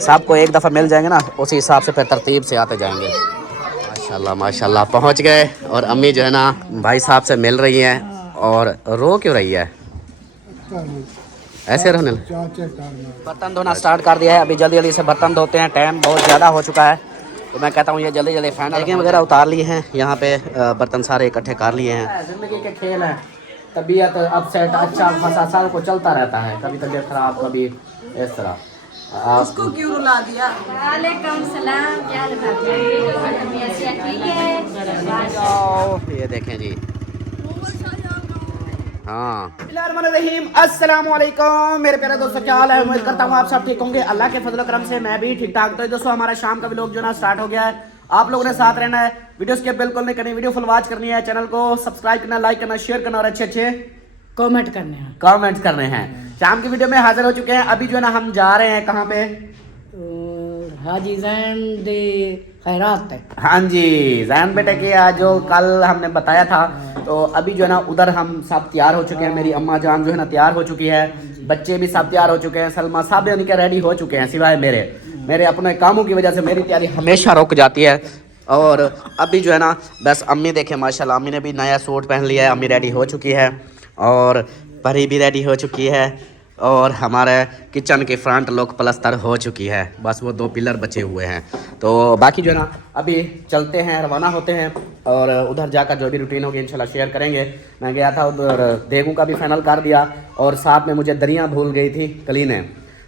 सबको एक दफ़ा मिल जाएंगे ना, उसी हिसाब से फिर तरतीब से आते जाएंगे। माशाल्लाह माशाल्लाह पहुंच गए। और अम्मी जो है ना भाई साहब से मिल रही हैं। और रो क्यों रही है? ऐसे रोने बर्तन धोना स्टार्ट कर दिया है। अभी जल्दी जल्दी से बर्तन धोते हैं, टाइम बहुत ज़्यादा हो चुका है। तो मैं कहता हूँ ये जल्दी जल्दी फैन वगैरह उतार लिए हैं। यहाँ पे बर्तन सारे इकट्ठे कर लिए हैं। ज़िंदगी के खेल हैं, तबीयत अपसेट अच्छा खासा साल को चलता रहता है, कभी तबीयत खराब कभी इस तरह। उसको क्यों रुला दिया? वालेकुम सलाम, क्या हाल है? ठीक है। ये देखें जी। हाँ बिस्मिल्लाहिर्रहमानिर्रहीम, अस्सलाम वालेकुम मेरे प्यारे दोस्तों, क्या हाल है? उम्मीद करता हूँ आप सब ठीक होंगे। अल्लाह के फजल करम से मैं भी ठीक ठाक। तो दोस्तों हमारा शाम का व्लॉग जो ना स्टार्ट हो गया है। आप लोगों ने साथ रहना है, वीडियो स्किप बिल्कुल नहीं करनी, वीडियो फुल वॉच करनी है, चैनल को सब्सक्राइब करना, लाइक करना, शेयर करना और अच्छे अच्छे कमेंट करने हैं। कमेंट्स करने हैं। शाम की वीडियो में हाजिर हो चुके हैं। अभी जो है ना हम जा रहे हैं कहाँ पे? हाजी जैन दे खैरात है। हाँ जी, जैन बेटे की आज जो कल हमने बताया था। तो अभी जो है ना उधर हम सब तैयार हो चुके हैं। मेरी अम्मा जान जो है ना तैयार हो चुकी है, बच्चे भी सब तैयार हो चुके हैं, सलमा साहब यानी कि रेडी हो चुके हैं, सिवाय मेरे अपने कामों की वजह से मेरी तैयारी हमेशा रुक जाती है। और अभी जो है ना बस अम्मी देखे माशाल्लाह, अम्मी ने भी नया सूट पहन लिया है, अम्मी रेडी हो चुकी है और परी भी रेडी हो चुकी है। और हमारे किचन की फ्रंट लुक प्लस्तर हो चुकी है, बस वो 2 पिलर बचे हुए हैं। तो बाकी जो है ना अभी चलते हैं, रवाना होते हैं और उधर जाकर जो भी रूटीन होगी इंशाल्लाह शेयर करेंगे। मैं गया था उधर, देगू का भी फाइनल कर दिया और साथ में मुझे दरिया भूल गई थी कलीने।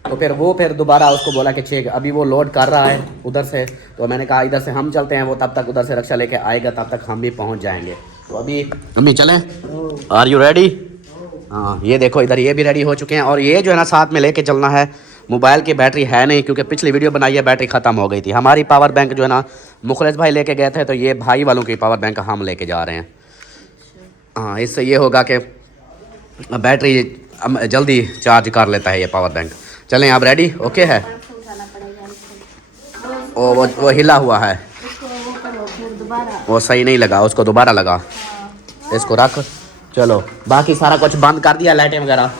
तो फिर दोबारा उसको बोला कि ठीक, अभी वो लोड कर रहा है उधर से। तो मैंने कहा इधर से हम चलते हैं, वो तब तक उधर से रक्षा लेके आएगा, तब तक हम भी पहुँच जाएंगे। तो अभी अम्मी चलें? Are you ready? हाँ ये देखो इधर ये भी रेडी हो चुके हैं। और ये जो है ना साथ में लेके चलना है। मोबाइल की बैटरी है नहीं, क्योंकि पिछली वीडियो बनाई है बैटरी ख़त्म हो गई थी। हमारी पावर बैंक जो है ना मुखलिस भाई लेके गए थे, तो ये भाई वालों की पावर बैंक हम लेके जा रहे हैं। हाँ इससे ये होगा कि बैटरी जल्दी चार्ज कर लेता है ये पावर बैंक। चलें आप रेडी? ओके है। वो हिला हुआ है, वो सही नहीं लगा, उसको दोबारा लगा। इसको रख, चलो बाकी सारा कुछ बंद कर दिया, लाइटें वगैरह।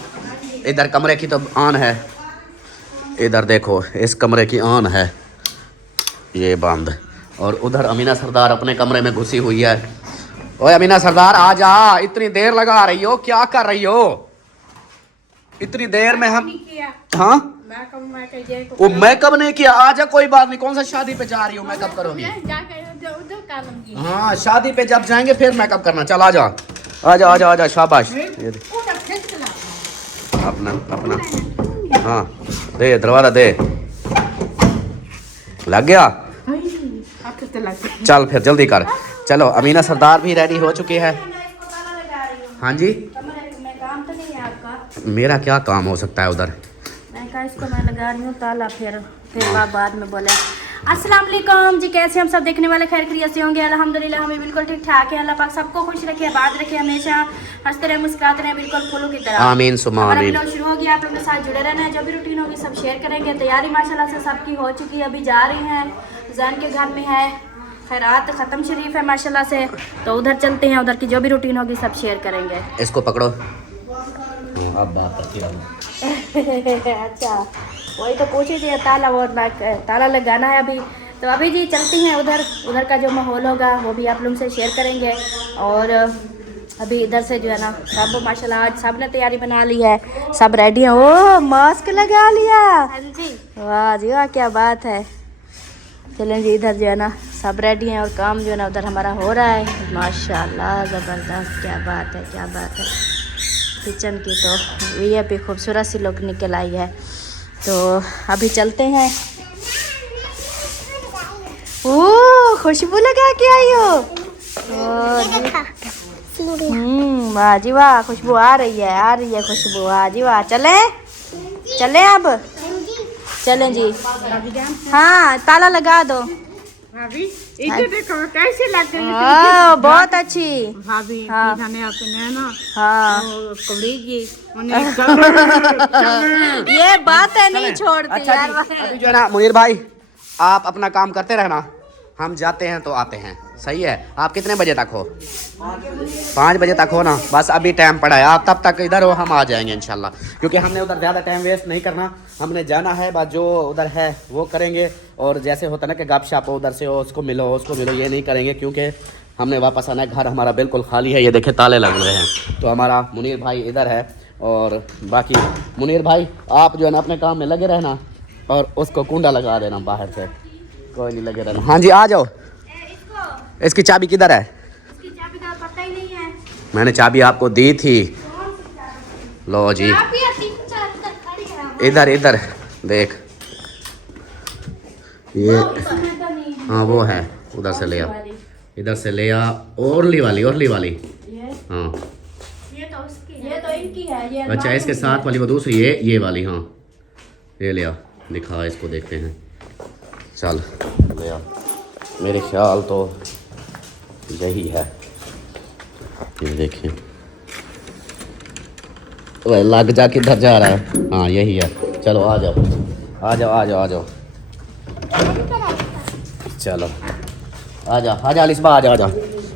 इधर कमरे की तो ऑन है, इधर देखो इस कमरे की ऑन है, ये बंद। और उधर अमीना सरदार अपने कमरे में घुसी हुई है। ओए अमीना सरदार आ जा, इतनी देर लगा रही हो, क्या कर रही हो इतनी देर में? हम हाँ वो मेकअप नहीं किया। आ जा, कोई बात नहीं, कौन सा शादी पे जा रही हो मेकअप करोगी? हाँ शादी पे जब जाएंगे फिर मेकअप करना। चल आ जा आजा आजा आजा, शाबाश। अपना अपना हाँ दे, दरवाजा दे। लग गया? चल फिर जल्दी कर। चलो अमीना सरदार भी रेडी हो चुकी है। हाँ जी, मेरा क्या काम हो सकता है उधर? इसको मैं लगा रही हूँ ताला, फिर बाद में बोले। अस्सलाम वालेकुम जी, कैसे हम सब देखने वाले खैर खैरियत से होंगे? अल्हम्दुलिल्लाह हमें बिल्कुल ठीक ठाक है। अल्लाह पाक सबको खुश रखे, आबाद रखे, हमेशा हंसते रहे, मुस्कुराते रहे, बिल्कुल फूलों की तरह। आमीन सुमा आमीन। शुरू हो गया, आप लोगों के साथ जुड़े रहना है, जो भी रूटीन होगी सब शेयर करेंगे। तैयारी माशाल्लाह से सबकी हो चुकी है। अभी जा रहे हैं, जैन के घर में है खैरात ख़त्म शरीफ है माशाल्लाह से, तो उधर चलते हैं। उधर की जो भी रूटीन होगी सब शेयर करेंगे। इसको पकड़ो, अब बात करती रहूँ। अच्छा वही तो पूछी थी, ताला वो ताला लगाना है अभी। तो अभी जी चलते हैं उधर का जो माहौल होगा वो भी आप लोगों से शेयर करेंगे। और अभी इधर से जो है ना सब माशाल्लाह आज सब ने तैयारी बना ली है, सब रेडी हैं। ओ मास्क लगा लिया, वाह जी वाह, क्या बात है। चलें जी, इधर जो है ना सब रेडी हैं और काम जो है ना उधर हमारा हो रहा है माशाल्लाह, ज़बरदस्त। क्या बात है, क्या बात है। किचन की तो ये भी खूबसूरत सी लुक निकल आई है। तो अभी चलते हैं। ओ खुशबू लगा के आई हो? वाह जी वाह, खुशबू आ रही है खुशबू, वाह जी वाह। चले अब चलें जी। हाँ ताला लगा दो भाभी। इधर देखो कैसे लग रही है, बहुत अच्छी भाभी। हाँ अपने ना हाँ ये बात है नहीं छोड़ती। अच्छा यार। अभी जो है ना मुनीर भाई आप अपना काम करते रहना, हम जाते हैं तो आते हैं। सही है। आप कितने बजे तक हो? 5 बजे तक हो ना? बस अभी टाइम पड़ा है, आप तब तक इधर हो, हम आ जाएंगे इंशाल्लाह। क्योंकि हमने उधर ज़्यादा टाइम वेस्ट नहीं करना, हमने जाना है, बस जो उधर है वो करेंगे। और जैसे होता ना कि गपशप हो, उधर से हो, उसको मिलो ये नहीं करेंगे, क्योंकि हमने वापस आना है। घर हमारा बिल्कुल खाली है, ये देखे ताले लग रहे हैं। तो हमारा मुनीर भाई इधर है, और बाकी मुनीर भाई आप जो है ना अपने काम में लगे रहना, और उसको कुंडा लगा देना बाहर से, कोई नहीं लगे रहना। हाँ जी आ जाओ। इसकी चाबी किधर है? इसकी चाबी का पता ही नहीं है। मैंने चाबी आपको दी थी, लो जी। इधर इधर देख, ये हाँ वो है, उधर से ले आ, इधर से ले आ। ओरली वाली हाँ। ये तो इनकी है। ये अच्छा इसके साथ वाली वो दूसरी, ये वाली हाँ, ये ले आ, दिखा इसको, देखते हैं। चल ले आ, मेरे ख्याल तो यही है, ये देखिए। वह लग जा, किधर जा रहा है? हाँ यही है। चलो आ जाओ आ जाओ आ जाओ आ जाओ, चलो आ जा लिस्बा, आ जा।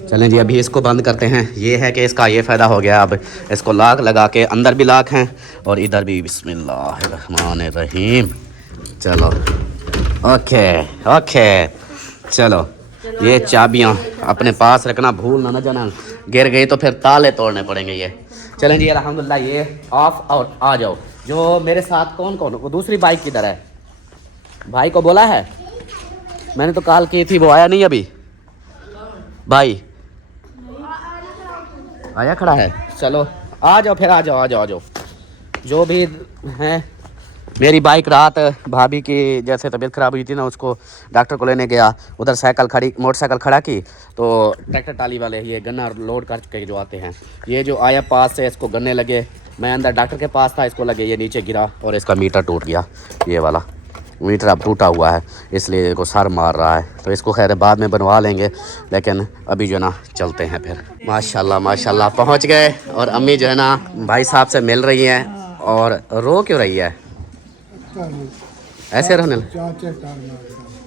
चलें जी अभी इसको बंद करते हैं। ये है कि इसका ये फ़ायदा हो गया, अब इसको लॉक लगा के, अंदर भी लॉक हैं और इधर भी। बिस्मिल्लाहिर्रहमानिर्रहीम। चलो ओके चलो, ये चाबियाँ अपने पास रखना, भूल ना जाना, गिर गई तो फिर ताले तोड़ने पड़ेंगे ये। चलें जी अल्हम्दुलिल्लाह, ये ऑफ और आ जाओ। जो मेरे साथ कौन वो दूसरी बाइक किधर है? भाई को बोला है मैंने, तो कॉल की थी, वो आया नहीं अभी। भाई आया खड़ा है? चलो आ जाओ फिर, आ जाओ। जो भी हैं, मेरी बाइक रात भाभी की जैसे तबीयत ख़राब हुई थी ना, उसको डॉक्टर को लेने गया, उधर मोटरसाइकिल खड़ा की, तो ट्रैक्टर टाली वाले ये गन्ना लोड करके जो आते हैं, ये जो आया पास से, इसको गन्ने लगे। मैं अंदर डॉक्टर के पास था, इसको लगे, ये नीचे गिरा और इसका मीटर टूट गया। ये वाला मीटर अब टूटा हुआ है, इसलिए इसको सर मार रहा है। तो इसको खैर बाद में बनवा लेंगे, लेकिन अभी जो है ना चलते हैं फिर। माशाल्लाह पहुंच गए, और अम्मी जो है ना भाई साहब से मिल रही हैं। और रो क्यों रही है? ऐसे रोने?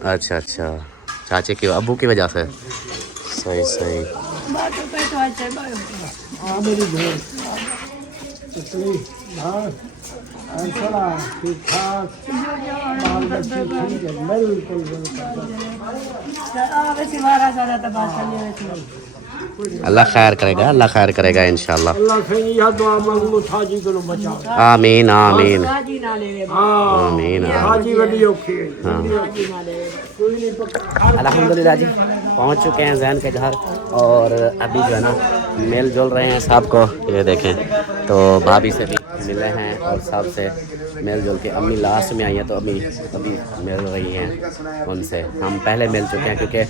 अच्छा चाचे की, अब्बू की वजह से? सही। अल्लाह खैर करेगा इंशाल्लाह। आमीन। अल्हम्दुलिल्लाह जी पहुंच चुके हैं जैन के घर, और अभी जो है ना मिल जुल रहे हैं सबको। ये देखें, तो भाभी से भी मिले हैं और सब से मिल जुल के। अम्मी लास्ट में आई है, तो अभी मिल रही हैं उनसे। हम पहले मिल चुके हैं, क्योंकि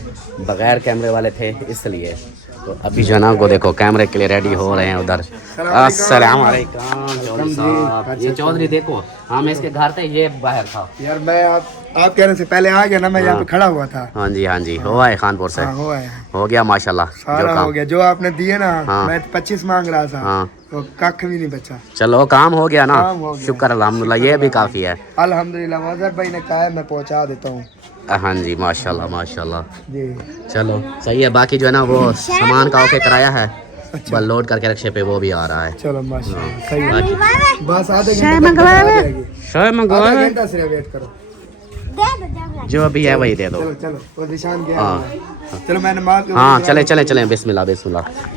बग़ैर कैमरे वाले थे इसलिए। तो अभी जो है ना को देखो कैमरे के लिए रेडी हो रहे हैं उधर। अस्सलाम वालेकुम चौधरी साहब। ये चौधरी देखो, हम इसके घर थे, ये बाहर था यार। मैं आप कहने से पहले आ गया ना, मैं यहाँ पे खड़ा हुआ था। हाँ जी हो आए खानपुर से। हो गया माशाल्लाह, सारा हो गया जो आपने दिए ना। हाँ। मैं 25 मांग रहा था। हाँ। तो कख भी नहीं बचा। चलो काम हो गया ना, काम हो गया। शुक्र अल्हम्दुलिल्लाह, ये भी काफ़ी है। अल्हम्दुलिल्लाह मजहर भाई ने कहा है, मैं पहुँचा देता हूँ। हाँ जी माशाल्लाह जी चलो सही है। बाकी जो है ना वो सामान का ओके कराया है, बस लोड करके रक्शे पे वो भी आ रहा है। चलो माशाल्लाह सही है। बस आधे घंटा सिर्फ वेट करो, जो अभी है वही दे दो। चलो वो निशान गया। हाँ चलो मैं नमाज। हाँ चले बिस्मिल्लाह।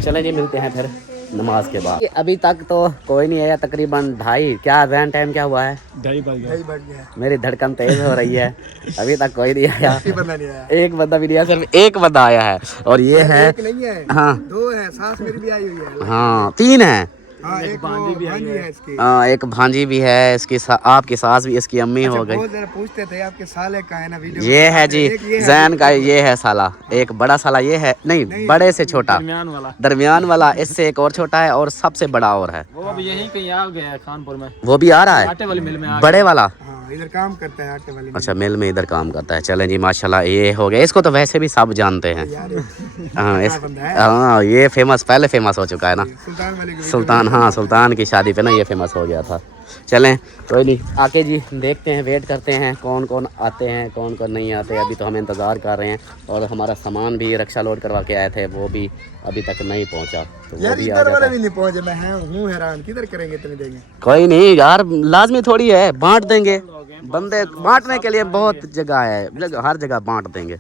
चले जी मिलते हैं फिर नमाज के बाद। अभी तक तो कोई नहीं आया, तकरीबन 2:30। क्या वैन टाइम क्या हुआ है? 2:30 मेरी धड़कन तेज हो रही है। अभी तक कोई नहीं आया, नहीं आया। एक बंदा भी नहीं आया, सिर्फ एक बंदा आया है, और ये है नहीं है। हाँ 2 है, सास मेरी भी आई हुई है। हाँ 3 है। हाँ एक भांजी भी है इसकी। एक भांजी भी है इसकी, आपकी सास भी, इसकी अम्मी हो गई। बहुत जरा पूछते थे आपके साले का है ना वीडियो। ये है जी जैन का, ये है साला, एक बड़ा साला ये है, नहीं बड़े से छोटा, दरमियान वाला, इससे एक और छोटा है, और सबसे बड़ा और है। वो अब यहीं कहीं आ गया है खानपुर में, वो भी आ रहा है आटे वाली मिल में बड़े वाला। इधर काम करता है आटे वाली। अच्छा मिल में इधर काम करता है। चलें जी माशाल्लाह, ये हो गया। इसको तो वैसे भी सब जानते हैं। हाँ ये फेमस, पहले फेमस हो चुका है ना सुल्तान वाली सुल्तान। हाँ सुल्तान की शादी पे ना ये फेमस हो गया था। चलें कोई नहीं, आके जी देखते हैं, वेट करते हैं कौन कौन आते हैं कौन कौन नहीं आते। अभी तो हम इंतज़ार कर रहे हैं और हमारा सामान भी रक्षा लोड करवा के आए थे, वो भी अभी तक नहीं पहुंचा, तो वो यार भी आ इधर वाले जाता भी है। नहीं पहुंचे, मैं हूँ हैरान, किधर करेंगे इतनी देंगे। कोई नहीं यार, लाजमी थोड़ी है, बांट देंगे, बंदे बांटने के लिए बहुत जगह है, हर जगह बांट देंगे,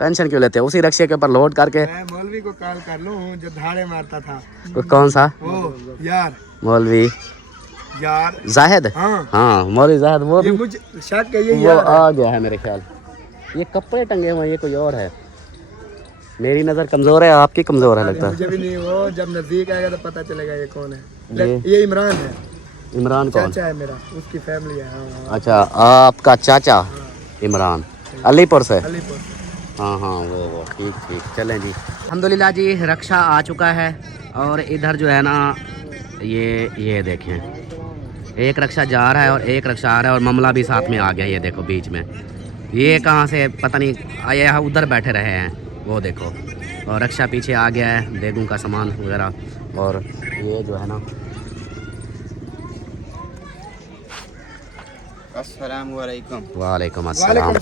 टेंशन क्यों लेते हैं। उसी रक्षे के ऊपर लोड करके। मैं मौलवी को कॉल कर लूँ जो धाड़े मारता था, कौन सा वो यार मौलवी जाहिद? हाँ हाँ मौलवी जाहिद, वो ये भी मुझे शक है, ये वो यार है। आ गया है मेरे ख्याल। ये कपड़े टंगे हुए हैं, ये कोई और है। मेरी नज़र कमज़ोर है, आपकी कमज़ोर है लगता है। मुझे भी नहीं, वो जब नजदीक आएगा तो पता चलेगा ये कौन है। ये- ये इमरान है, इमरान कौन? चाचा है मेरा, उसकी फैमिली है। हाँ अच्छा, आपका चाचा इमरान, अलीपुर से? अलीपुर। हाँ हाँ, वो ठीक ठीक, चलें जी। अल्हम्दुलिल्लाह जी, रक्षा आ चुका है और इधर जो है ना, ये देखें, एक रक्षा जा रहा है और एक रक्षा आ रहा है और मामला भी साथ में आ गया। ये देखो बीच में, ये कहाँ से पता नहीं आए, यहाँ उधर बैठे रहे हैं, वो देखो। और रक्षा पीछे आ गया है, बेगों का सामान वगैरह। और ये जो है ना, अस्सलामुअलैकुम। वालेकुम अस्सलाम।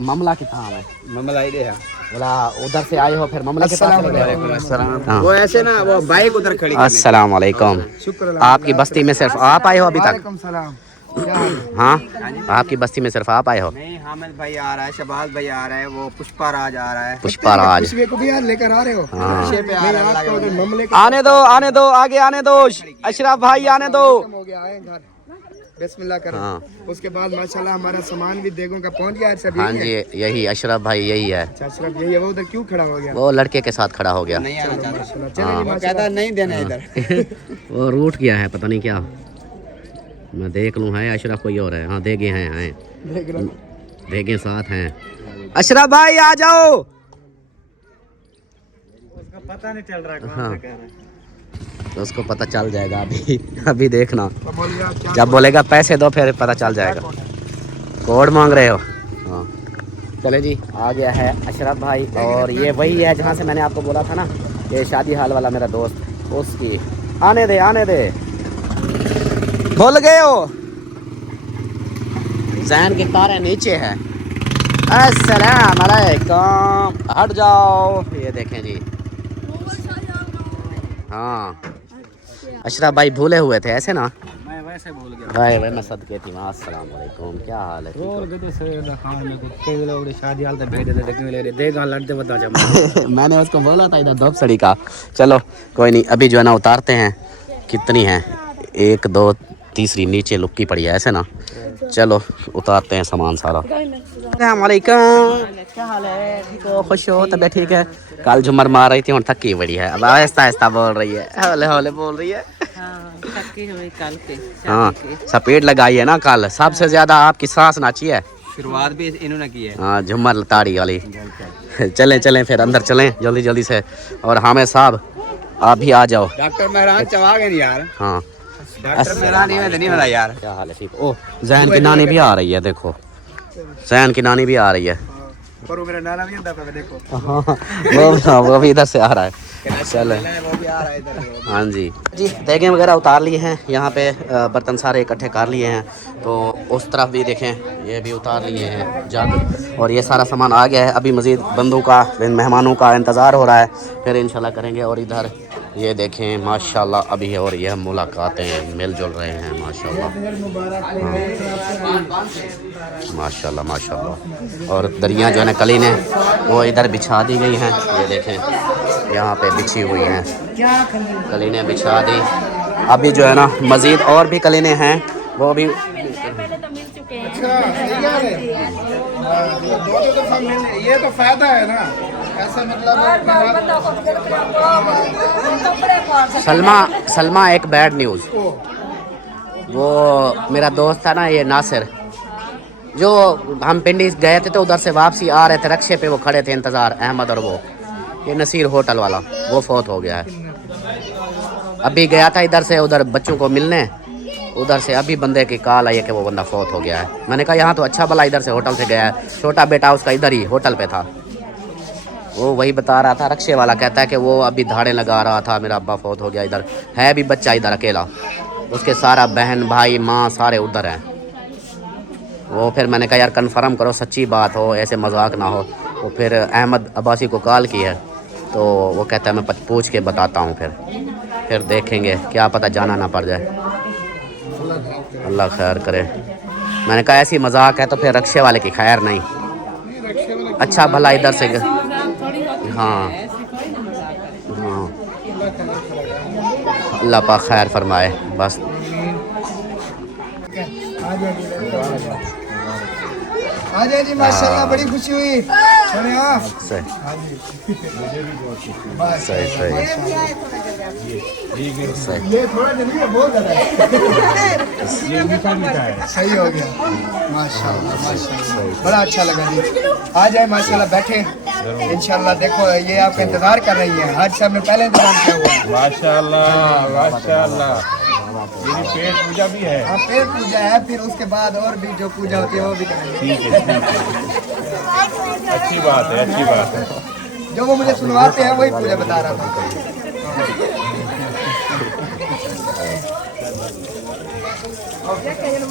मामला कितना है? मामला ये है, बोला उधर से आए हो, फिर मामले के पास चले गए? हाँ। वो ऐसे ना, वो बाइक उधर खड़ी अस्सलाम वालेकुम। शुक्र आपकी बस्ती में सिर्फ आप आए हो अभी तक? वालेकुम सलाम। हाँ, आपकी बस्ती में सिर्फ आप आए हो? नहीं, हामिद भाई आ रहा है, शबाज भाई आ रहा है, वो पुष्पा राज आ रहा है। पुष्पा राज। पुष्पे को भी यार लेकर आ रहे हो? हाँ। पे आ रहा है, आपको अगर मामले आने दो आने दो, आगे आने दो, अशरफ भाई आने दो। हो गया, आए घर, बिस्मिल्लाह करो। हाँ। उसके बाद माशाल्लाह हमारा सामान भी देगों का पहुंच गया है सब। हाँ यही है? जी, यही अशरफ भाई, यही है। अच्छा सिर्फ यही है, वो उधर क्यों खड़ा हो गया? वो लड़के के साथ खड़ा हो गया। नहीं आना चाहता, चलो जी, वो कहता नहीं देना इधर। वो रूठ गया है, पता नहीं क्या। मैं देख लूँ, है अशरफ कोई और है? हाँ, देगे हैं, देख रहा हूं। देगे साथ हैं। अशरफ भाई आ जाओ। पता नहीं चल रहा हाँ, तो उसको पता चल जाएगा अभी, अभी देखना, तो बोलिए आप क्या जब बोलेगा पैसे दो फिर पता चल जाएगा। कोड मांग रहे हो? हाँ, चले जी, आ गया है अशरफ भाई। और ये वही है जहाँ से मैंने आपको बोला था ना, ये शादी हाल वाला मेरा दोस्त, उसकी। आने दे आने दे, भूल गए हो? जैन की कारें नीचे है। अस्सलाम वालेकुम, हट जाओ। ये देखें जी, हाँ अशरफ भाई भूले हुए थे ऐसे ना। मैं वैसे भूल गया। भाई मैं सदके थी। अस्सलाम वालेकुम, क्या हाल है? ठीक हो? शादी हाल तक भेज दे देगा लड़ते बता जा। मैंने उसको बोला था इधर दब सड़ी का। चलो कोई नहीं, अभी जो है ना उतारते हैं। कितनी है? 1 2 तीसरी नीचे लुक्की पड़ी है ऐसे ना। चलो उतारते हैं सामान सारा। अस्सलाम वालेकुम, क्या हाल है? ठीक हो? खुश हो? तबीयत ठीक है? कल झुमर मार रही थी और थकी बड़ी है, अब आहिस्ता आहिस्ता बोल रही है, हौले हौले बोल रही है। हाँ, सपेट लगाई है ना कल, सबसे ज्यादा आपकी सांस नाची है। शुरुआत भी इन्होंने की है। हाँ, झुमर ताड़ी वाली। चलें चलें फिर अंदर चलें जल्दी जल्दी से। और हामिद साहब आप भी आ जाओ। डॉक्टर मेहरान चवा गए नहीं यार। हाँ, डॉक्टर मेहरान ही नहीं मिला यार। क्या हाल है? ठीक। ओह, जैन की नानी भी आ रही है, देखो जैन की नानी भी आ रही है। पर वो मेरा नाना भी अंदर था, देखो। हाँ, वो भी इधर से आ रहा है। चल, वो भी आ रहा है इधर। हाँ जी जी, देगें वगैरह उतार लिए हैं, यहाँ पे बर्तन सारे इकट्ठे कर लिए हैं। तो उस तरफ भी देखें, ये भी उतार लिए हैं जग, और ये सारा सामान आ गया है। अभी मज़ीद बंदों का, मेहमानों का इंतज़ार हो रहा है, फिर इंशाल्लाह करेंगे। और इधर ये देखें माशाल्लाह अभी और यह मुलाकातें मिलजुल रहे हैं माशाल्लाह। माशाल्लाह माशाल्लाह। और दरियाँ जो है ना कलीने वो इधर बिछा दी गई हैं, ये देखें यहाँ पे बिछी हुई हैं कलीने बिछा दी। अभी जो है ना मज़ीद और भी कलीने हैं, वो भी ये तो फायदा है ना, ऐसा मतलब। सलमा एक बैड न्यूज़। वो मेरा दोस्त था ना, ये नासिर, जो हम पिंडी गए थे तो उधर से वापसी आ रहे थे, रक्षे पे वो खड़े थे इंतज़ार, अहमद और वो, ये नसीर होटल वाला, वो फौत हो गया है। अभी गया था इधर से उधर बच्चों को मिलने, उधर से अभी बंदे की कॉल आई है कि वो बंदा फौत हो गया है। मैंने कहा यहाँ तो अच्छा भला इधर से होटल से गया है, छोटा बेटा उसका इधर ही होटल पे था। वो वही बता रहा था, रक्षे वाला कहता है कि वो अभी धाड़े लगा रहा था, मेरा अब्बा फौत हो गया, इधर है भी बच्चा इधर अकेला। उसके सारा बहन भाई माँ सारे उधर हैं। वो फिर मैंने कहा यार कंफर्म करो सच्ची बात हो, ऐसे मजाक ना हो। तो फिर अहमद अब्बासी को कॉल की है, तो वो कहता है मैं पूछ के बताता हूँ। फिर देखेंगे, क्या पता जाना ना पड़ जाए। अल्लाह खैर करे। मैंने कहा ऐसी मजाक है तो फिर रक्शे वाले की खैर नहीं। अच्छा भला इधर से हाँ हाँ, अल्लाह पाक खैर फरमाए बस। आ जाए जी, माशाल्लाह बड़ी खुशी हुई। अरे हाँ सही सही सही। ये थोड़ा जल्दी है, बहुत ज़्यादा है। सही हो गया, माशाल्लाह माशाल्लाह, बड़ा अच्छा लगा जी। आ जाए माशाल्लाह, बैठे इंशाल्लाह। देखो ये आपका इंतजार कर रही है, आज से हमने पहले इंतजार किया हुआ है। माशाल्लाह माशाल्लाह। मेरी पेट पूजा भी है। हाँ पेट पूजा है, फिर उसके बाद और भी जो पूजा होती है वो भी करेंगे। ठीक है अच्छी बात है, अच्छी बात है। जो वो मुझे सुनवाते हैं वही पूजा बता रहा था।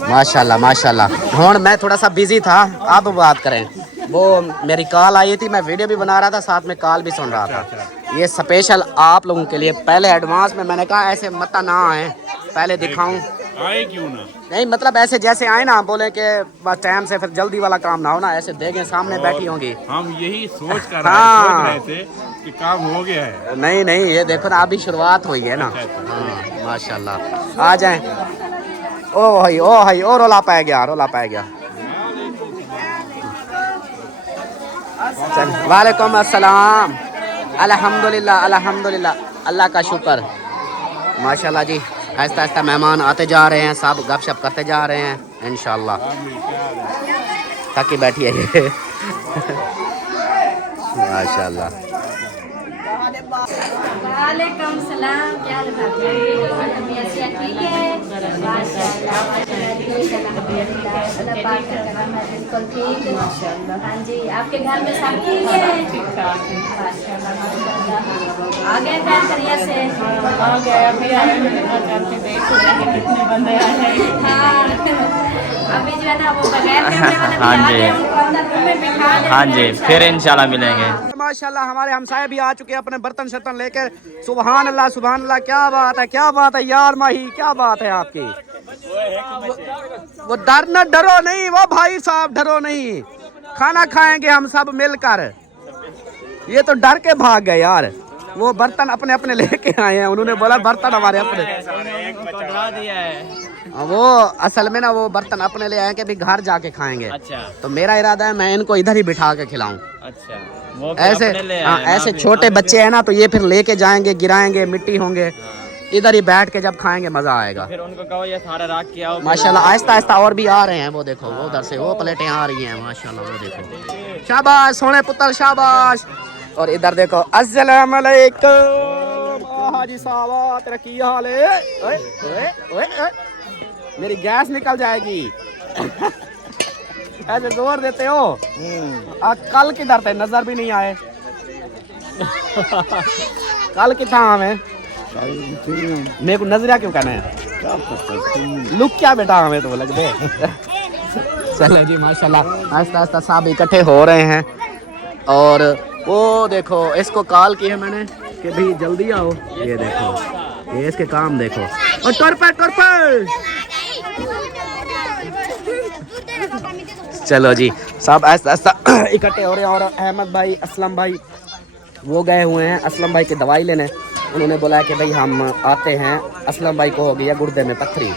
माशाल्लाह माशाल्लाह। हुण मैं थोड़ा सा बिजी था, आप बात करें। वो मेरी कॉल आई थी, मैं वीडियो भी बना रहा था, साथ में कॉल भी सुन रहा था। ये स्पेशल आप लोगों के लिए पहले एडवांस में मैंने कहा ऐसे मत ना आए, पहले दिखाऊं। आए क्यों ना? नहीं मतलब ऐसे जैसे आए ना, बोले कि बस टाइम से फिर जल्दी वाला काम ना हो ना, ऐसे देखें सामने बैठी होंगी। हम यही सोच कर हाँ। सोच रहे थे कि काम हो गया है। नहीं नहीं, ये देखो ना अभी शुरुआत हुई है ना। हाँ माशाल्लाह। आ जाएं। ओ भाई ओ भाई, ओ रोला पाया गया, रोला पाया गया। चल वालेकुम अस्सलाम। अल्हम्दुलिल्लाह अल्हम्दुलिल्लाह, अल्लाह का शुक्र। माशाल्लाह जी, आहिस्ता आहिस्ता मेहमान आते जा रहे हैं, सब गपशप करते जा रहे हैं इंशाल्लाह। ताकि बैठिए माशाल्लाह। वालेकुम सलाम, क्या हाल है? ठीक है बिल्कुल ठीक। हाँ जी, आपके घर में सब ठीक है? आ गए खैर करिया से? आ गए, अभी आए, कितने बंदे आए। हाँ अभी जो है ना वो बगैर कैमरे वाले भी हाँ आ जी। गए, उनको अंदर रूम में बिठा देंगे। हाँ जी, फिर इंशाल्लाह मिलेंगे। माशाल्लाह हमारे हमसाए भी आ चुके हैं अपने बर्तन शर्तन लेकर। सुभान अल्लाह सुभान अल्लाह, क्या बात है, क्या बात है यार माही, क्या बात है आपकी। वो डरो नहीं, वो भाई साहब डरो नहीं, खाना खाएंगे हम सब मिलकर। ये तो डर के भाग गए यार, वो बर्तन अपने अपने लेके आए हैं, उन्होंने बोला बर्तन हमारे अपने। वो असल में ना वो बर्तन अपने ले आए कि भी घर जाके खाएंगे। अच्छा। तो मेरा इरादा है मैं इनको इधर ही बिठा के खिलाऊं। अच्छा, वो ऐसे हाँ, ऐसे छोटे बच्चे हैं ना, तो ये फिर लेके जाएंगे, गिराएंगे, मिट्टी होंगे। इधर ही बैठ के जब खाएंगे मजा आएगा। फिर उनको कहो ये सारा राख के आओ। माशाल्लाह आहिस्ता आहिस्ता और भी आ रहे हैं, वो देखो वो उधर से वो प्लेटें आ रही हैं माशाल्लाह, वो देखो। शाबाश सोने पुत्र शाबाश। और इधर देखो अस्सलाम वालेकुम हाजी साहब, तेरा की हाल है? ओए ओए ओए ओए, मेरी गैस निकल जाएगी ऐसे जोर देते हो। कल किधर थे, नजर भी नहीं आए। कल कितना हमें मेरे को नजरिया क्यों करना है? लुक क्या बेटा हमें तो लग दे। चलो जी माशाल्लाह आहिस्ता आहिस्ता सब इकट्ठे हो रहे हैं। और वो देखो इसको कॉल की है मैंने कि भाई जल्दी आओ। ये देखो, ये इसके काम देखो। और टोर चलो जी सब आहिस्ता आहिस्ता इकट्ठे हो रहे हैं। और अहमद भाई असलम भाई वो गए हुए हैं असलम भाई की दवाई लेने। उन्होंने बोला कि भाई हम आते हैं, असलम भाई को हो गया गुर्दे में पत्थरी,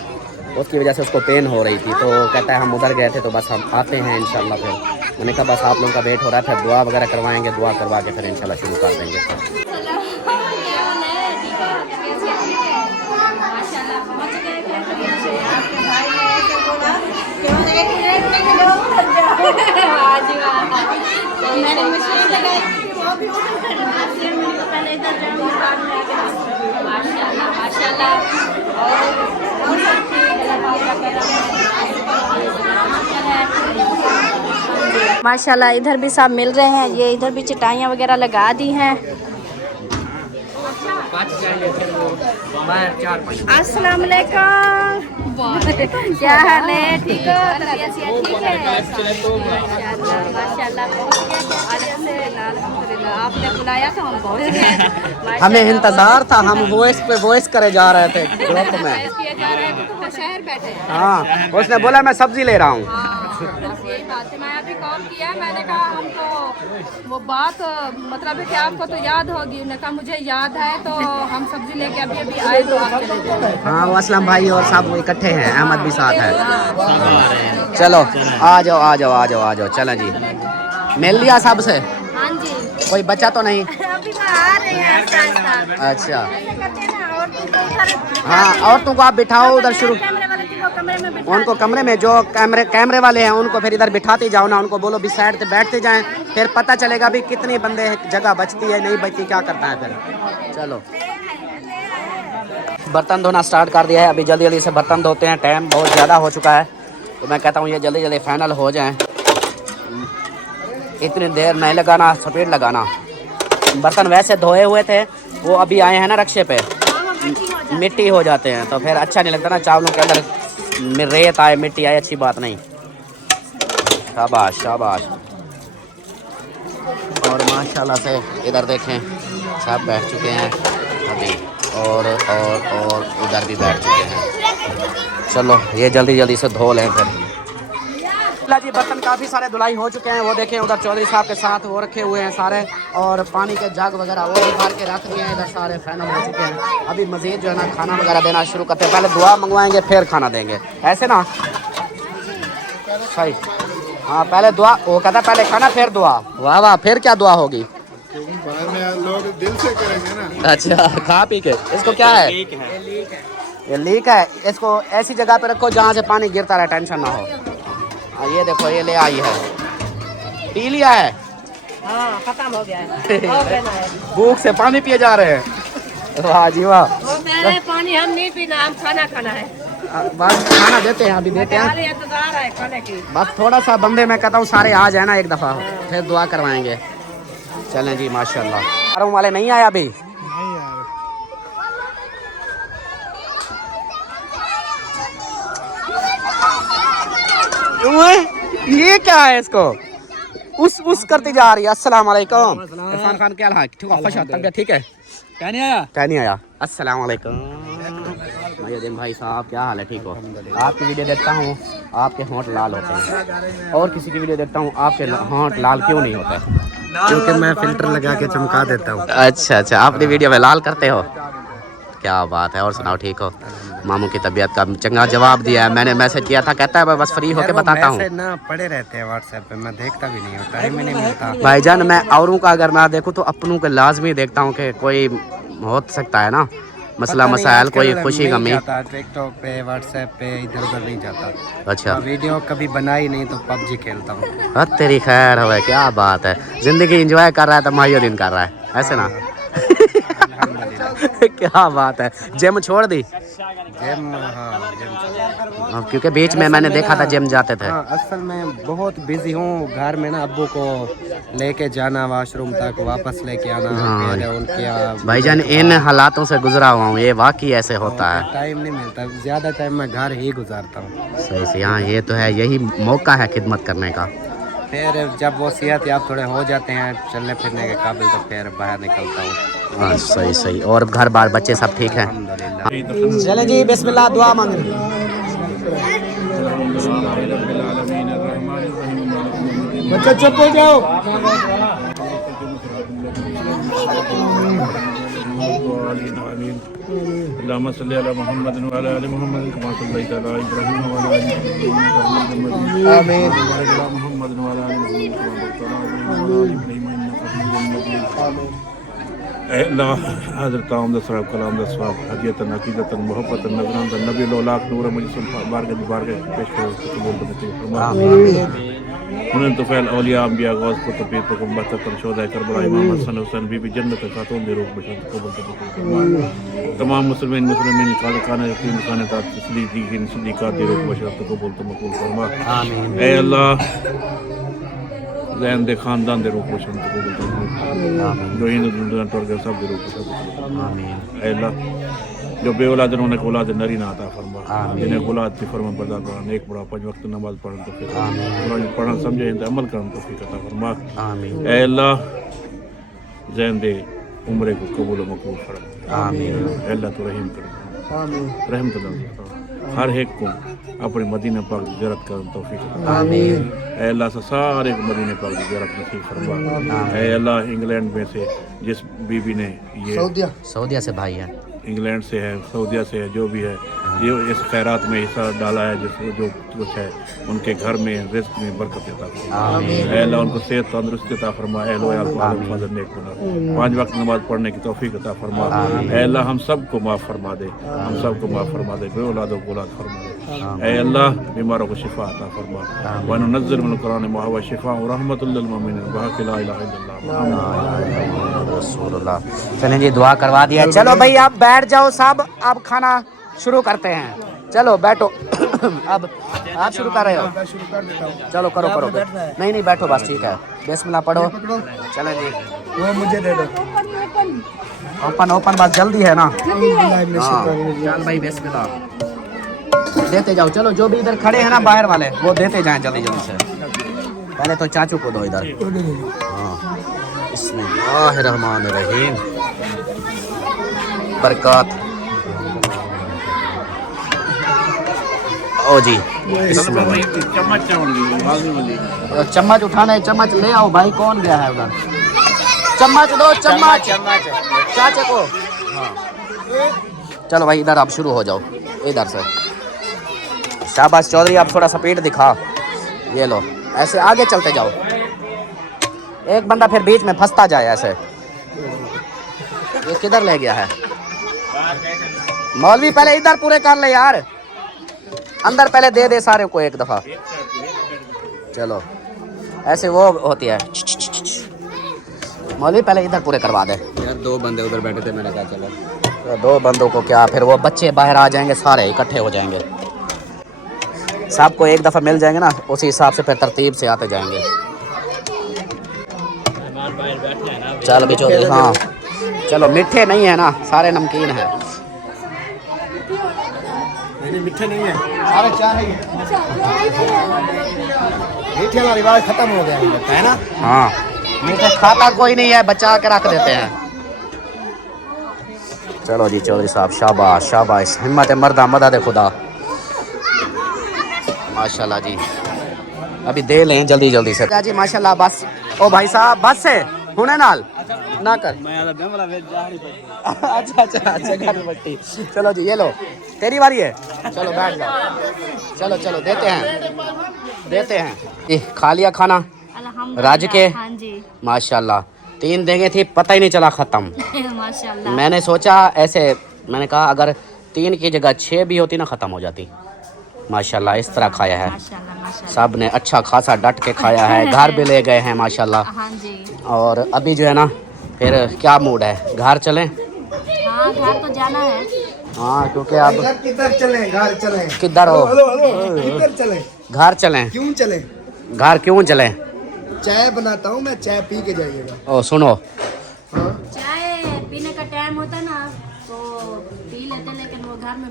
उसकी वजह से उसको पेन हो रही थी। तो कहता है हम उधर गए थे, तो बस हम आते हैं इंशाल्लाह। फिर मैंने कहा बस आप लोगों का वेट हो रहा है, फिर दुआ वगैरह करवाएंगे, दुआ करवा के फिर इंशाल्लाह शुरू कर देंगे। मैंने मशीन लगाई थी, वो भी पहले इधर जाऊंगी, बाद में आगे माशाल्लाह माशाल्लाह। माशाल्लाह इधर भी सब मिल रहे हैं। ये इधर भी चटाइयाँ वगैरह लगा दी हैं। अस्सलाम वालेकुम। क्या हाल है? ठीक हो? तबीयत सेहत ठीक है? माशाल्लाह पहुंच गए खैरियत से? अल्हम्दुलिल्लाह, आपने बुलाया तो हम पहुंच गए। हमें इंतजार था, हम वॉइस पे वॉइस करे जा रहे थे ग्रुप में। किया जा रहा है तो तुम शहर बैठे हैं। हाँ, उसने बोला मैं सब्जी ले रहा हूँ। बस यही बात है। मैं अभी कॉल किया, मैंने कहा हमको वो बात मतलब है कि आपको तो याद होगी। उन्होंने कहा मुझे याद है, तो हम सब्जी लेके अभी अभी आए तो आप चले जाए। हाँ, वो असलम भाई और सब इकट्ठे हैं, अहमद भी साथ है। चलो आ जाओ आ जाओ आ जाओ आ जाओ, चलो जी। मिल लिया सबसे? हाँ जी, कोई बच्चा तो नहीं? अभी तो आ रहे हैं आहिस्ता आहिस्ता। अच्छा करते हैं ना, और तुमको उधर हाँ, और तुमको आप बिठाओ उधर शुरू, कैमरे वाले को कमरे में बिठा उनको कमरे में जो कैमरे वाले हैं उनको फिर इधर बिठाते जाओ ना, उनको बोलो भी साइड से बैठते जाएं, फिर पता चलेगा भी कितनी बंदे जगह बचती है नहीं बचती, क्या करता है फिर। चलो बर्तन धोना स्टार्ट कर दिया है, अभी जल्दी जल्दी से बर्तन धोते हैं, टाइम बहुत ज़्यादा हो चुका है, तो मैं कहता हूँ ये जल्दी जल्दी फाइनल हो जाएं, इतनी देर नहीं लगाना, स्पीड लगाना। बर्तन वैसे धोए हुए थे, वो अभी आए हैं ना रक्शे पे, मिट्टी हो जाते हैं तो फिर अच्छा नहीं लगता ना, चावलों के अंदर रेत आए मिट्टी आए, अच्छी बात नहीं। शाबाश शाबाश। और माशाल्लाह से इधर देखें सब बैठ चुके हैं अभी, और उधर भी बैठ चुके हैं। चलो ये जल्दी जल्दी से धो लें फिर। जी बर्तन काफ़ी सारे धुलाई हो चुके हैं, वो देखें उधर चौधरी साहब के साथ वो रखे हुए हैं सारे, और पानी के जग वगैरह वो भी भर के रख दिए हैं, इधर सारे फाइनल हो चुके हैं। अभी मज़ीद जो है ना खाना वगैरह देना शुरू करते हैं, पहले दुआ मंगवाएंगे फिर खाना देंगे, ऐसे ना सही। हाँ पहले दुआ, वो कहता पहले खाना फिर दुआ। वाह वाह, फिर क्या दुआ होगी? लोग दिल से करेंगे ना। अच्छा खा पी के। इसको क्या है? ये लीक है, इसको ऐसी जगह पे रखो जहाँ से पानी गिरता रहे, टेंशन ना हो। ये देखो ये ले आई है, पी लिया है। हाँ, खत्म हो गया है। भूख से पानी पिए जा रहे हैं। वाह जी वाह। पानी हम नहीं पीना, हम खाना खाना है। बस खाना देते हैं, अभी देते हैं, इंतजार है खाने की। बस थोड़ा सा बंदे मैं कहता हूँ सारे आ जाए ना एक दफ़ा, फिर दुआ करवाएंगे। चलें जी माशाल्लाह। आरों वाले नहीं आए अभी? ये क्या है? इसको उस करती जा रही है। अस्सलाम वालेकुम। इरफान खान क्या हाल? ठीक है, खुश हो? तबीयत ठीक है? क्या नहीं आया? अस्सलाम वालेकुम महीउद्दीन भाई साहब, क्या हाल है? ठीक हो? आपकी वीडियो देखता हूँ, आपके होंठ लाल होते हैं, और किसी की वीडियो देखता हूँ आपके होंठ लाल क्यों नहीं होते? क्योंकि मैं फिल्टर लगा के चमका देता हूँ। अच्छा अच्छा, आपने वीडियो में लाल करते हो, क्या बात है। और सुनाओ ठीक हो? मामू की तबीयत का चंगा जवाब दिया है, मैंने मैसेज किया था, कहता है मैं बस फ्री होके बताता हूँ ना, पड़े रहते हैं व्हाट्सएप पे, मैं देखता भी नहीं हूँ, टाइम ही नहीं मिलता। भाईजान। मैं औरों का अगर ना देखूँ तो अपनों को लाजमी देखता हूँ कि कोई हो सकता है ना मसला मसाइल, कोई खुशी गमी। टिकटॉक पे व्हाट्सएप पे इधर उधर नहीं जाता। अच्छा, वीडियो कभी बनाई नहीं तो पबजी खेलता हूँ। तेरी खैर हो, क्या बात है, जिंदगी एंजॉय कर रहा है तो महीउद्दीन कर रहा है, ऐसे ना? क्या बात है। जिम छोड़ दी? जिम, हाँ जिम, क्योंकि बीच में मैंने देखा था जिम जाते थे। हाँ, असल में बहुत बिजी हूँ घर में ना, अब्बू को लेके जाना वॉशरूम तक, वापस लेके आना, हाँ। फिर उनके भाईजान इन हालातों से गुजरा हुआ हूँ, ये वाकई ऐसे होता है, टाइम नहीं मिलता, ज़्यादा टाइम मैं घर ही गुजारता हूँ। सही से। हाँ ये तो है, यही मौका है खिदमत करने का। फिर जब वो सेहत याब थोड़े हो जाते हैं चलने फिरने के काबिल, तो फिर बाहर निकलता हूँ। हाँ सही सही। और घर बार बच्चे सब ठीक हैं? अल्हम्दुलिल्लाह। चलें जी, बिस्मिल्लाह, दुआ मांग। बच्चा चुप हो जाओ। अल्लाहुम्मा सल्ली अला मुहम्मद व अला आलि मुहम्मद कमा सल्लैता अला इब्राहीम व अला आलि इब्राहीम आमीन। अला मुहम्मद व अला आलि मुहम्मद कमा बारकता अला इब्राहीम व अला आलि इब्राहीम इन्नका हमीदुम मजीद। अल्लाह हज़रत आमद सवाब कलाम दा सवाब हदियतन अकीदतन मोहब्बतन नज़रान दा नबी लोलाक नूर मुजस्सम बारगाह पेश करो कबूल करते हैं। उन्हें तो फैल औलिया अंबिया गौस को तो पीर पैगंबर तन शोदा करबला इमाम हसन हुसैन बीबी जन्नत खातून दे रूप बशंत कबूल करते हैं। तमाम मुस्लिमीन खाना यकीन खाने ता सिद्दीकीन सिद्दीकात दे रूप बशंत कबूल तो मकबूल फरमा। आमीन। ए अल्लाह जैन दे खानदान दे रूप बशंत कबूल फरमा। आमीन। जो इन दुनिया तौर के सब दे रूप बशंत। आमीन। ए अल्लाह जो बेऔलाद हैं उन्हें औलाद नरी ना अता फरमा, जिन्हें औलाद की फरमा बरदार बना, नेक बड़ा 5 वक्त नमाज पढ़ने तो फिर पढ़ना समझे अमल करने तो फिर अता फरमा। ऐ अल्लाह ज़ैन दे उम्रे को कबूल मकबूल फरमा। ऐ अल्लाह तो रहीम कर, रहम तो हर एक को अपने मदीना पाक की ज़ियारत करने तौफीक अता। ऐ अल्लाह से सारे को मदीना पाक की ज़ियारत नसीब फरमा। ऐ अल्लाह इंग्लैंड में से जिस बीबी ने ये सऊदिया से भाई है, इंग्लैंड से है, सऊदिया से है, जो भी है ये इस खैरात में हिस्सा डाला है, जिसको जो कुछ है उनके घर में रिस्क में बरकत देता फरमा। ऐ अल्लाह उनको सेहत तंदुरुस्ती अता फरमा। ऐ अल्लाह फजल नेक बना, 5 वक्त नमाज पढ़ने की तौफीक अता फरमा। ऐ अल्लाह हम सब को माफ़ फरमा दे, हम सब को माफ़ फरमा दे, बे औलादों को औलाद फरमा दे। ऐ अल्लाह बीमारों को शिफा अता फरमा। व नुनज़्ज़िलु मिनल कुरानि मा हुवा शिफाअ व रहमतुल लिल मुमिनीन व हक़ ला इलाहा इल्लल्लाह रसूलुल्लाह। चलें जी, दुआ करवा दिया। चलो भाई आप बैठ जाओ सब, अब खाना शुरू करते हैं। चलो बैठो। अब आप शुरू कर रहे हो? मैं शुरू कर देता हूँ। चलो करो करो। नहीं नहीं बैठो बस, ठीक है। बिस्मिल्लाह पढ़ो। चलो जी, वो मुझे दे दो। ओपन ओपन बस जल्दी है ना। हाँ। चल भाई बिस्मिल्लाह देते जाओ। चलो जो भी इधर खड़े हैं ना बाहर वाले, वो देते जाएं जल्दी जल्दी से। पहले तो चाचू को दो इधर। हाँ, बिस्मिल्लाहिर्रहमानिर्रहीम। बरकत। ओ जी चम्मच उठाना है, चम्मच ले आओ भाई। कौन गया है उधर? चम्मच दो, चम्मच चाचे को। हाँ चलो भाई इधर आप शुरू हो जाओ, इधर से। शाबाश चौधरी, आप थोड़ा स्पीड दिखा। ये लो, ऐसे आगे चलते जाओ, एक बंदा फिर बीच में फंसता जाए ऐसे। ये किधर ले गया है? मौलवी पहले इधर पूरे कर ले यार, अंदर पहले दे दे सारे को एक दफा। चलो ऐसे वो होती है। मौलवी पहले इधर पूरे करवा दे यार। 2 बंदे उधर बैठे थे, मैंने कहा चलो तो 2 बंदों को क्या, फिर वो बच्चे बाहर आ जाएंगे, सारे इकट्ठे हो जाएंगे। सबको एक दफ़ा मिल जाएंगे ना, उसी हिसाब से फिर तरतीब से आते जाएंगे। चल भी चौधरी। हाँ चलो, मीठे नहीं है ना, सारे नमकीन है। मीठे नहीं है, सारे चार ही है। मीठे वाला रिवाज खत्म हो गया है ना। हाँ मीठे खाता कोई नहीं है, बचा के रख देते हैं। चलो जी चौधरी साहब, शाबाश शाबाश, हिम्मत मर्दा मदद खुदा। माशाल्लाह जी, अभी दे लें जल्दी जल्दी से जी। माशाल्लाह बस। ओ भाई साहब बस से हुने नाल ना कर। अच्छा अच्छा अच्छा घर बट्टी। चलो जी ये लो, तेरी बारी है। चलो बैठ जाओ। चलो चलो देते हैं। खा लिया खाना राज के? हाँ जी माशाल्लाह। 3 देंगे थी, पता ही नहीं चला ख़त्म। माशाल्लाह। मैंने सोचा ऐसे, मैंने कहा अगर 3 की जगह 6 भी होती ना, ख़त्म हो जाती। माशाल्लाह इस तरह खाया है सब ने, अच्छा खासा डट के खाया है। घर भी ले गए हैं माशाल्लाह। हाँ जी। और अभी जो है ना, फिर क्या मूड है, घर चलें? हाँ घर तो जाना है। हाँ क्योंकि अब किधर चलें? घर चलें। किधर हो? किधर चलें? घर चलें। क्यों चलें? घर क्यों चलें? चाय बनाता हूँ मैं, चाय पी के जाइएगा। ओ सुनो, चाय पीने का टाइम होता है ना तो पी लेते, लेकिन वो घर में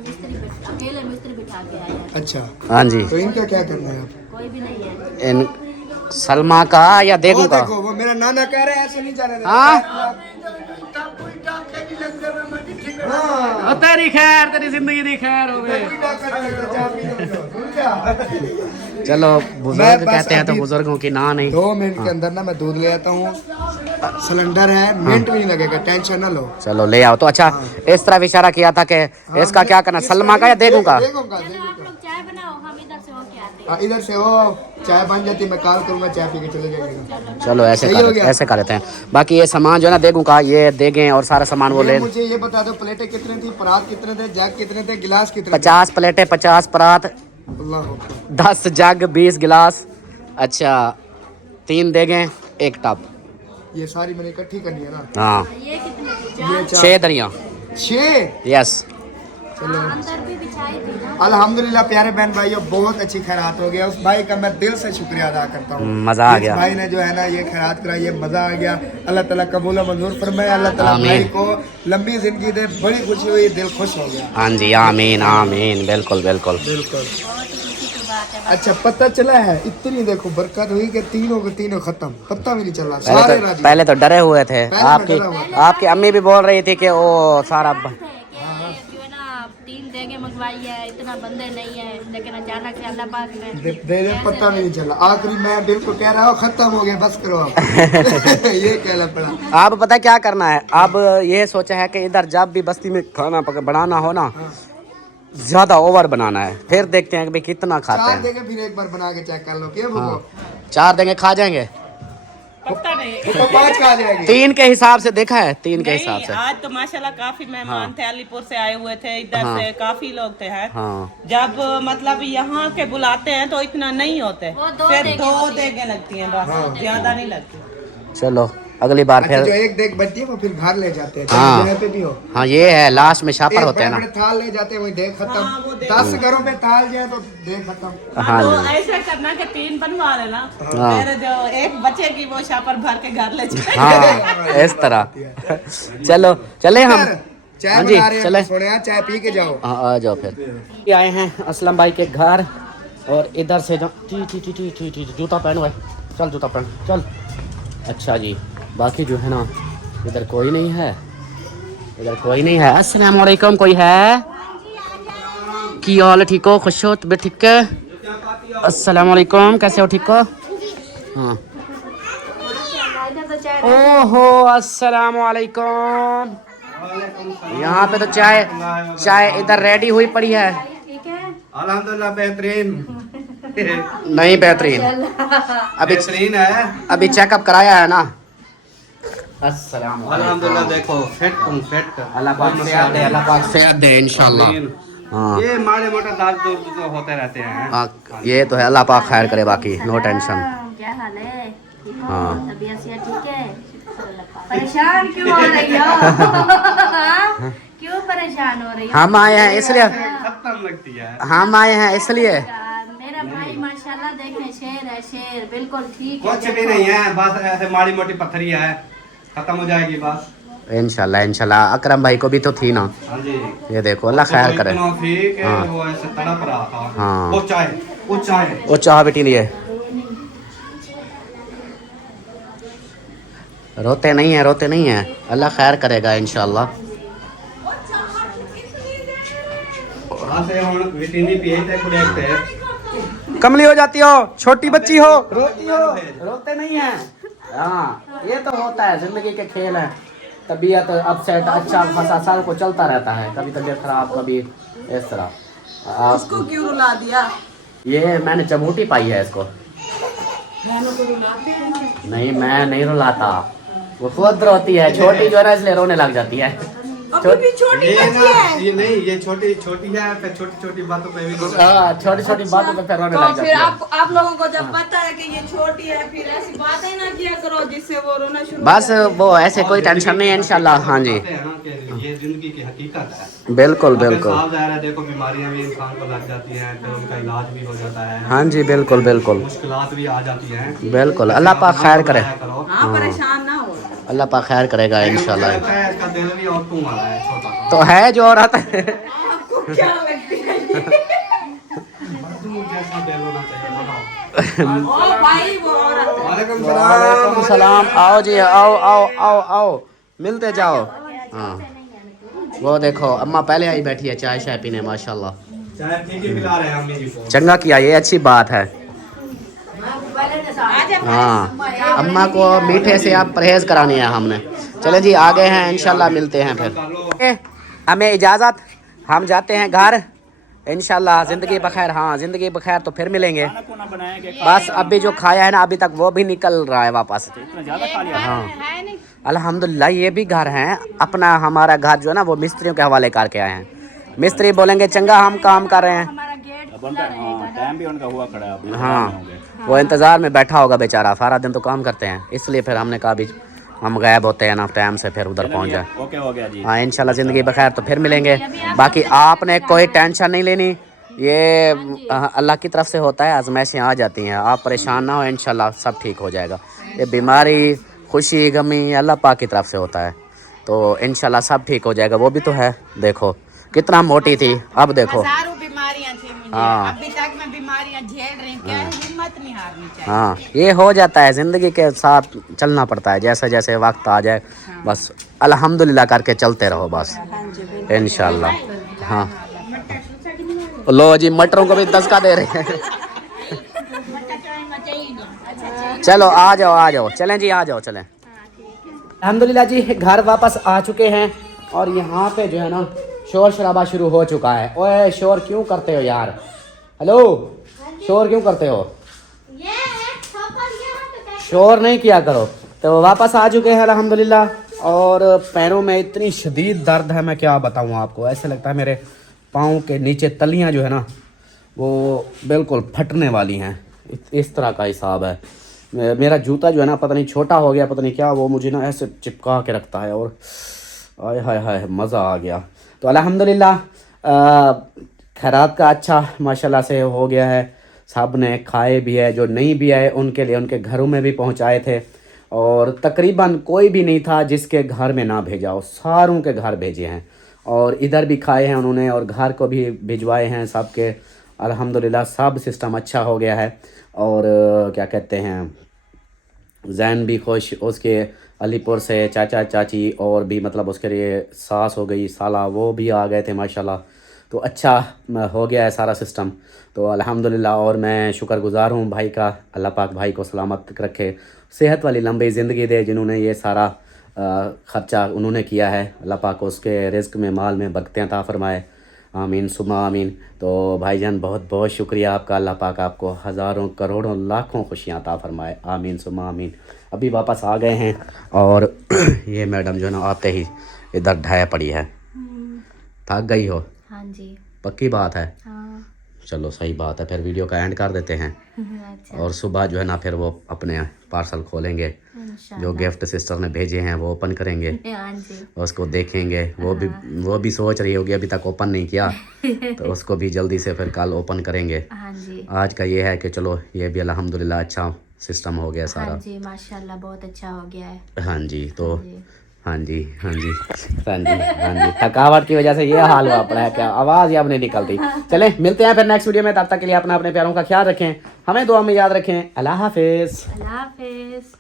अकेले मिस्त्री बिठा के आए हैं। अच्छा हाँ जी। तो इनका क्या करना है? आप कोई भी नहीं है। इन सलमा का या देखूं का? देखो वो मेरा नाना कह रहे हैं, ऐसे नहीं जा रहे। हाँ तेरी खैर, तेरी जिंदगी दी खैर हो गई। चलो बुजुर्ग कहते हैं तो बुजुर्गों की ना नहीं। 2 मिनट के अंदर ना मैं दूध ले आता हूँ, सिलेंडर है, मिनट भी नहीं लगेगा, टेंशन ना लो। चलो ले आओ। तो अच्छा इस तरह इशारा किया था कि इसका क्या करना, सलमा का या देखूं का? चाय बनाओ, हम इधर से होके आते हैं। इधर से वो चाय बन जाती है, मैं कॉल करूँगा, चाय पी के चले जाएगा। चलो ऐसे कर लेते हैं। बाकी ये सामान जो है ना देखूं का, ये देखें और सारा सामान वो ले। मुझे ये बता दो, प्लेटें कितने थी, परात कितने थे, जग कितने थे, गिलास कितने? 50 प्लेटें, 50 परात, अल्लाह अकबर। 10 जग, 20 गिलास। अच्छा 3 देगें, 1 टब। ये सारी मैंने इकट्ठी करनी है ना? हाँ ये कितने थे? 6 दरिया। 6? यस अंदर भी बिछाई थी ना। अल्हम्दुलिल्लाह प्यारे बहन भाइयों, बहुत अच्छी खैरात हो गया। उस भाई का मैं दिल से शुक्रिया अदा करता हूँ। मजा आ इस गया। भाई ने जो है ना ये खैरात कराई, ये मजा आ गया। अल्लाह ताला कबूल और मंजूर फरमाए। अल्लाह ताला आमीन। भाई को लंबी जिंदगी दे। बड़ी खुशी हुई, दिल खुश हो गया। हाँ जी, आमीन आमीन, बिल्कुल बिल्कुल। बिल्कुल। बहुत ही खुशी की बात है। अच्छा पता चला है, इतनी देखो बरकत हुई कि तीनों के तीनों खत्म, पता भी नहीं चला, सारे राजी। पहले तो डरे हुए थे। पहले मैं आपकी डरा हुआ आपकी अम्मी भी बोल रही थी कि वो सारा जो है ना 3 देगे मंगवाई है, इतना बंदे नहीं है, लेकिन अचानक से अल्लाह पाक ने दे पता भी नहीं चला। आखिरी मैं बिल्कुल कह रहा हूँ खत्म हो गया, बस करो आप। ये कहना पड़ा। आप पता क्या करना है, अब ये सोचा है कि इधर जब भी बस्ती में खाना बनाना हो ना, ज्यादा ओवर बनाना है, फिर देखते हैं कि भाई कितना खाते 4 हैं। देंगे फिर एक बार बना के चेक कर लो क्या वो। 4 देंगे, खा जाएंगे। पता नहीं। वो तो 5 का आ जाएगी। 3 के हिसाब से देखा है, 3 के हिसाब नहीं, से। आज तो माशाल्लाह काफी मेहमान थे, अलीपुर से आए हुए थे, इधर से काफी लोग थे हैं। हाँ जब मतलब यहाँ के बुलाते हैं तो इतना नहीं होते, वो 2 फिर देगे 2 देगे लगती हैं बस, ज्यादा नहीं लगती। चलो अगली बार अच्छा जो फिर। एक देख बचती है वो फिर घर ले जाते हैं, हाँ। चाहे जगह पे भी हो। हाँ ये है, लास्ट में शापर एक होते हैं बड़े ना। बड़े थाल ले जाते हैं, वही देख हाँ, वो खत्म। देख 10 घरों पे थाल जाए तो देख खत्म। हाँ तो जी। ऐसा करना कि 3 बनवा लेना, हाँ। फिर जो एक बचेगी वो शापर भर के घर ले जाए। हाँ इस तरह। चलो चले हम। चाय हाँ जी, बना रहे चले। हैं, सोने चाय पी के जाओ। हाँ आ जाओ फिर। ये आए हैं असलम भाई के घर, और इधर से जूता पहनो है, चल जूता पहन चल। अच्छा जी, बाकी जो है ना इधर कोई नहीं है, इधर कोई नहीं है। अस्सलाम वालेकुम, कोई है? की हाल, ठीक हो, खुश हो, तबीयत ठीक है? अस्सलाम वालेकुम, कैसे हो, ठीक हो? हाँ। ओहो अस्सलाम वालेकुम। यहाँ पे तो चाय इधर रेडी हुई पड़ी है। अल्हम्दुलिल्लाह बेहतरीन। नहीं बेहतरीन, अभी बेहतरीन है। अभी चेकअप कराया है ना। अस्सलाम अल्हम्दुलिल्लाह देखो फिट तुम फिट। अल्लाह पाक सेहत दे, अल्लाह पाक सेहत दे इंशाल्लाह। हाँ ये माड़े मोटे दर्द दुर्द तो होते रहते हैं। ये तो है, अल्लाह पाक खैर करे, बाकी नो टेंशन। क्या हाल है? ठीक हो? हाँ। तबीयत सेहत ठीक है? परेशान क्यों हो रही हो? क्यों परेशान हो रही हो? हम आए हैं इसलिए, खत्म लगती है। हम आए हैं इसलिए। मेरा भाई माशाल्लाह देखें, शेर है शेर, बिल्कुल ठीक है। कुछ भी नहीं है, बस ऐसे माड़ी मोटी पत्थरी है, खत्म हो जाएगी बस। इंशाल्लाह इंशाल्लाह। अकरम भाई को भी तो थी ना, हाँ जी। ये देखो, अल्लाह खैर करे। इतना थी कि हाँ। वो ऐसे तड़प रहा था। हाँ। वो चाय वो चाह बेटी लिए रोते नहीं है, रोते नहीं है, अल्लाह खैर करेगा इंशाल्लाह। से हम विटामिन पिए थे कुछ थे। कमली हो जाती हो, छोटी बच्ची हो, रोती हो, रोते नहीं है। हाँ ये तो होता है, जिंदगी के खेल है। तबीयत अपसेट अच्छा खासा साल को चलता रहता है, कभी तबीयत खराब, कभी इस तरह। उसको क्यों रुला दिया? ये मैंने चमूटी पाई है इसको। नहीं मैं नहीं रुलाता, वो खुद रोती है, छोटी जो है ना इसलिए रोने लग जाती है। छोटी ये ना ये नहीं, ये छोटी है, फिर छोटी छोटी बातों पे भी छोटी छोटी बातों पे फिर रोने तो लग जाती फिर है। आप लोगों को जब पता है कि ये छोटी है, फिर ऐसी बातें ना किया करो जिससे वो रोना शुरू बस वो ऐसे कोई टेंशन नहीं है इंशाल्लाह। हाँ जी कहते हैं ना कि ये जिंदगी की हकीकत है। बिल्कुल अगर बिल्कुल। साफ ज़ाहिर है, देखो बीमारियां भी इंसान को लग जाती हैं, फिर उनका इलाज भी हो जाता है। हाँ जी बिल्कुल बिल्कुल मुश्किलात भी आ जाती हैं। बिल्कुल, अल्लाह पाक खैर करे, करो। हाँ, परेशान ना हो। अल्लाह पाक खैर करेगा मुझे इंशाल्लाह। लगता है इसका दिल भी और तुम वाला है, छोटा सा। तो है जो औरत आपको क्या लगती है? मजदूर जैसा दिल होना चाहिए, बताओ। ओ भाई वो औरत है। वालेकुम वालेकुम सलाम। आओ जी, आओ आओ आओ आओ, मिलते जाओ। हाँ वो देखो अम्मा पहले आई बैठी है चाय शाय पीने, माशाल्लाह। चाय पी के पिला रहे हैं अम्मी जी को। चंगा किया, ये अच्छी बात है। हाँ अम्मा को मीठे से आप परहेज करानी है हमने। चले जी आगे हैं, इंशाल्लाह मिलते हैं फिर। हमें इजाज़त, हम जाते हैं घर इंशाल्लाह। ज़िंदगी बखैर, हाँ ज़िंदगी बखैर तो फिर मिलेंगे। बस अभी जो खाया है ना अभी तक वो भी निकल रहा है वापस। हाँ अल्हम्दुलिल्लाह, ये भी घर हैं अपना। हमारा घर जो है ना वो मिस्त्रियों के हवाले करके आए हैं। मिस्त्री बोलेंगे चंगा हम काम कर रहे हैं। हमारा गेट खुला रहेगा। टाइम भी उनका हुआ खड़ा है। हाँ वो इंतज़ार में बैठा होगा बेचारा, सारा दिन तो काम करते हैं, इसलिए फिर हमने कहा भी हम गायब होते हैं ना टाइम से, फिर उधर पहुंच जाए। ओके हो गया जी। हाँ इंशाल्लाह ज़िंदगी बखैर, तो फिर मिलेंगे। बाकी आपने कोई टेंशन नहीं लेनी, ये अल्लाह की तरफ से होता है, आजमाइशें आ जाती हैं, आप परेशान ना हो, इंशाल्लाह सब ठीक हो जाएगा। ये बीमारी, खुशी, गमी अल्लाह पाक की तरफ से होता है, तो इंशाल्लाह सब ठीक हो जाएगा। वो भी तो है, देखो कितना मोटी थी, अब देखो। हजारों बीमारियां थी मुझे, हाँ। अभी तक मैं बीमारियां झेल रही हूँ, क्या है, हिम्मत नहीं हारनी चाहिए। हाँ ये हो जाता है, ज़िंदगी के साथ चलना पड़ता है, जैसे जैसे वक्त आ जाए बस अल्हम्दुलिल्लाह करके चलते रहो बस, इंशाल्लाह। हाँ लो जी, मटरों को भी दसका दे रहे हैं। चलो आ जाओ, चलें जी, आ जाओ, चलें। अल्हम्दुलिल्लाह जी घर वापस आ चुके हैं, और यहाँ पे जो है ना शोर शराबा शुरू हो चुका है। ओए शोर क्यों करते हो यार, हेलो शोर क्यों करते हो, शोर नहीं किया करो। तो वापस आ चुके हैं अल्हम्दुलिल्लाह, और पैरों में इतनी शदीद दर्द है, मैं क्या बताऊँ आपको, ऐसे लगता है मेरे पाँव के नीचे तलियाँ जो है ना वो बिल्कुल फटने वाली हैं, इस तरह का हिसाब है। मेरा जूता जो है ना पता नहीं छोटा हो गया, पता नहीं क्या, वो मुझे ना ऐसे चिपका के रखता है, और आय हाय हाय मज़ा आ गया। तो अल्हम्दुलिल्लाह खैरात का अच्छा माशाल्लाह से हो गया है, सब ने खाए भी है, जो नहीं भी आए उनके लिए उनके घरों में भी पहुंचाए थे, और तकरीबन कोई भी नहीं था जिसके घर में ना भेजा हो, सारों के घर भेजे हैं, और इधर भी खाए हैं उन्होंने, और घर को भी भिजवाए हैं सबके। अल्हम्दुलिल्लाह सब सिस्टम अच्छा हो गया है, और क्या कहते हैं, जैन भी खुश, उसके अलीपुर से चाचा चाची और भी मतलब उसके लिए सास हो गई, साला, वो भी आ गए थे माशाल्लाह। तो अच्छा हो गया है सारा सिस्टम, तो अल्हम्दुलिल्लाह। और मैं शुक्रगुज़ार हूँ भाई का, अल्लाह पाक भाई को सलामत रखे, सेहत वाली लंबी ज़िंदगी दे, जिन्होंने ये सारा ख़र्चा उन्होंने किया है, अल्लाह पाक उसके रिज़्क़ में, माल में बरकतें अता फ़रमाए, आमीन सुमा आमीन। तो भाईजान बहुत बहुत शुक्रिया आपका, अल्लाह पाक आपको हज़ारों करोड़ों लाखों खुशियाँ अता फ़रमाए, आमीन सुमा आमीन। अभी वापस आ गए हैं, और ये मैडम जो है ना आते ही इधर ढाया पड़ी है, थक गई हो? हाँ जी। पक्की बात है? हाँ। चलो सही बात है, फिर वीडियो का एंड कर देते हैं, अच्छा। और सुबह जो है ना फिर वो अपने पार्सल खोलेंगे, जो गिफ्ट सिस्टर ने भेजे हैं वो ओपन करेंगे, हाँ जी। उसको देखेंगे। वो भी सोच रही होगी, अभी तक ओपन नहीं किया, तो उसको भी जल्दी से फिर कल ओपन करेंगे। हाँ जी। आज का ये है कि चलो ये भी अल्हम्दुलिल्लाह अच्छा सिस्टम हो गया सारा। हाँ जी माशाल्लाह बहुत अच्छा हो गया है। हाँ जी, तो हाँ जी थकावट की वजह से ये हाल हुआ पड़ा है, क्या आवाज़ ही अब नहीं निकलती। चलें मिलते हैं फिर नेक्स्ट वीडियो में, तब तक के लिए अपने प्यारों का ख्याल रखें, हमें दुआ में याद रखें। अल्लाह हाफिज़। अल्लाह हाफिज़।